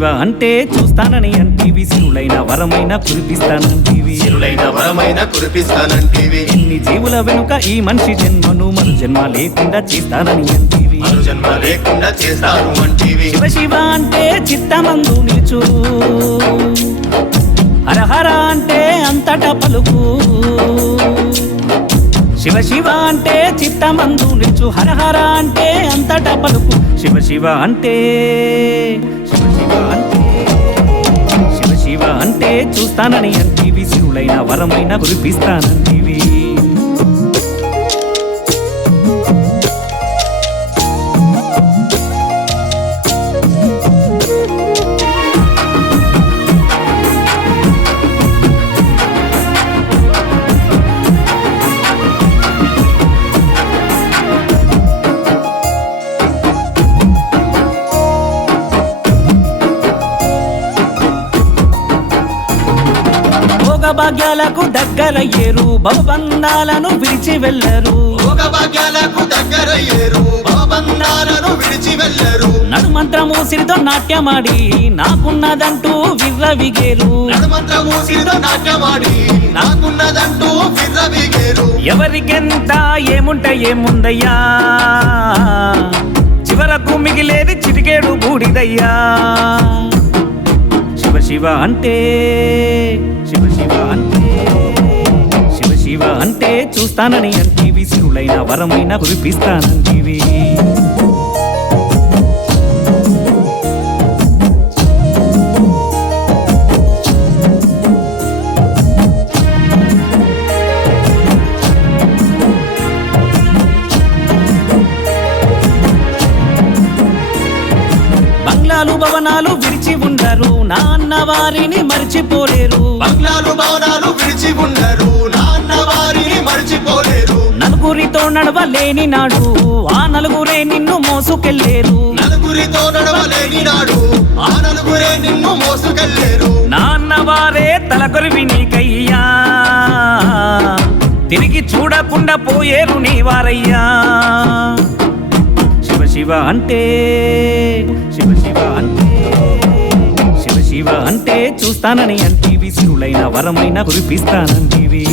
శివ అంటే చూస్తానని అంటివి, సిరులైన వరమైన కురిపిస్తానంటివి. ఎన్ని జీవుల వెనుక ఈ మనిషి జన్మను మరు జన్మ లేకుండా చేస్తానని అంటివి. శివ శివ అంటే చిత్తమందు నిలుచు, హరహర అంటే అంతటా పలుకు. శివ శివ అంటే చిత్తమందు నిలుచు, హరహర అంటే అంతటా పలుకు. శివ శివ అంటే శివ శివ అంటే శివ శివ అంటే చూస్తానని అంటివి, సిరులైన వరమైన కురిపిస్తానంటివి. భాగ్యాలకు దగ్గరయ్యేరు, భవబంధాలను విడిచి వెళ్ళరు. నడుమంత్రము సిరితో నాట్యమాడి నాకున్నదంటూ విర్రవిగేరు. ఎవరికెంత ఏముంటే ఏముందయ్యా, చివరకు మిగిలేది చిటికేడు బూడిదయ్యా. శివ శివ అంటే శివ శివ అంటే శివ శివ అంటే చూస్తానని అంటివి, సిరులైన వరమైన కురిపిస్తానంటివి. బంగ్లాలు భవనాలు విడిచి ఉండరు, నాన్న వారిని మర్చిపోలేరు. నలుగురితో నడవలేని నాడు ఆ నలుగురే నిన్ను మోసుకెళ్ళేరు. నాన్న వారే తలకొరివి నీకయ్యా, తిరిగి చూడకుండా పోయేరు నీ వారయ్యా. శివ శివ అంటే శివ శివ అంటే శివ శివ అంటే చూస్తానని అంటివి, సిరులైన వరమైన కురిపిస్తానంటివి.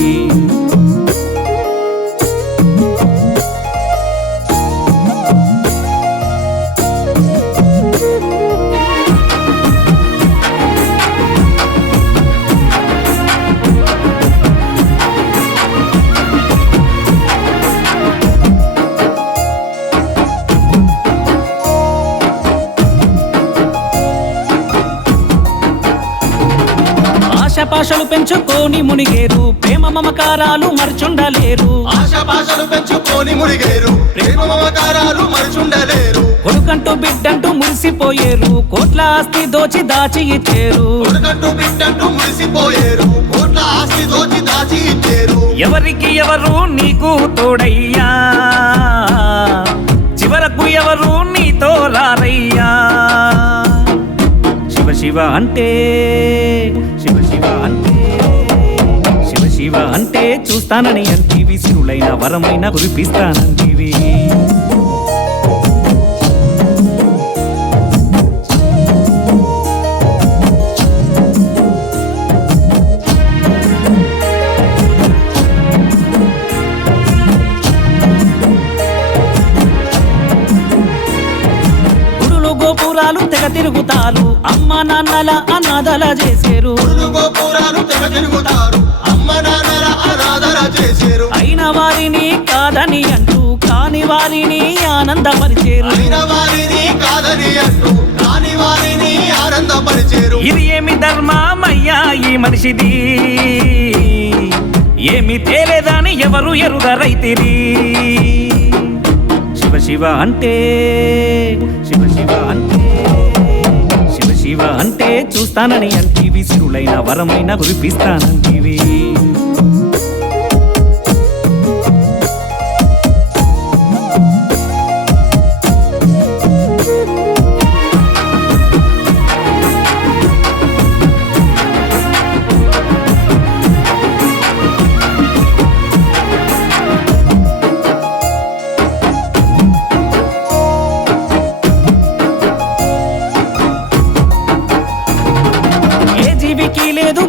ఆశపాశలు పెంచుకొని మునిగేరు, ప్రేమ మమకారాలు మర్చుండలేరు. కొడుకంటూ బిడ్డంటూ మురిసిపోయేరు, కోట్ల ఆస్తి దోచి దాచి ఇచ్చేరు. ఎవరికి ఎవరు నీకు తోడయ్యా, చివరకు ఎవరు నీతో రారయ్యా. శివ శివ అంటే శివ శివ అంటే శివ శివ అంటే చూస్తానని అంటివి, సిరులైన వరమైన కురిపిస్తానంటివి. గోపురాలు తెగ తిరుగుతారు, అమ్మ నాన్నల అనాథల చేసేరు. అయిన వారిని కాదని అంటూ కాని వారిని ఆనందపరిచేరు. ఇది ఏమి ధర్మమయ్యా ఈ మనిషిది, ఏమి తేలేదని ఎవరు ఎరుగరైతిరి. శివ శివ అంటే శివ శివ అంటే శివ శివ అంటే చూస్తానని అంటివి, సిరులైన వరమైన కురిపిస్తానంటివి.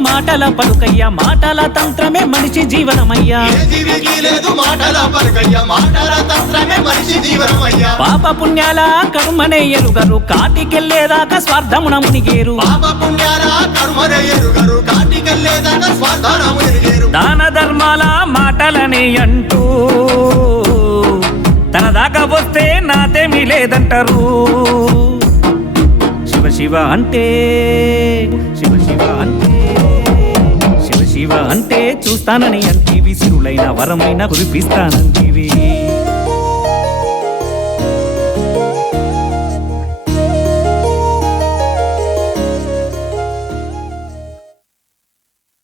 మాటల పలుకయ్యా మాటల తంత్రమే మనిషి జీవనమయ్యా ఏ జీవికి లేదు మాటల పలుకయ్య మాటల తంత్రమే మనిషి జీవనమయ్యా పాప పుణ్యాల కర్మనే ఎరుగరు కాటికెళ్ళేదాకా స్వార్థమున మునిగేరు పాప పుణ్యాల కర్మనే ఎరుగరు కాటికెళ్ళేదాకా స్వార్థానము ఎరుగేరు దాన ధర్మాల మాటలని అంటూ తన దాకా వస్తే నాతేమీ లేదంటారు శివ శివ అంటే శివ శివ అంటే శివ శివ అంటే చూస్తానని అంటివి సిరులైన వరమైన కురిపిస్తానంటివి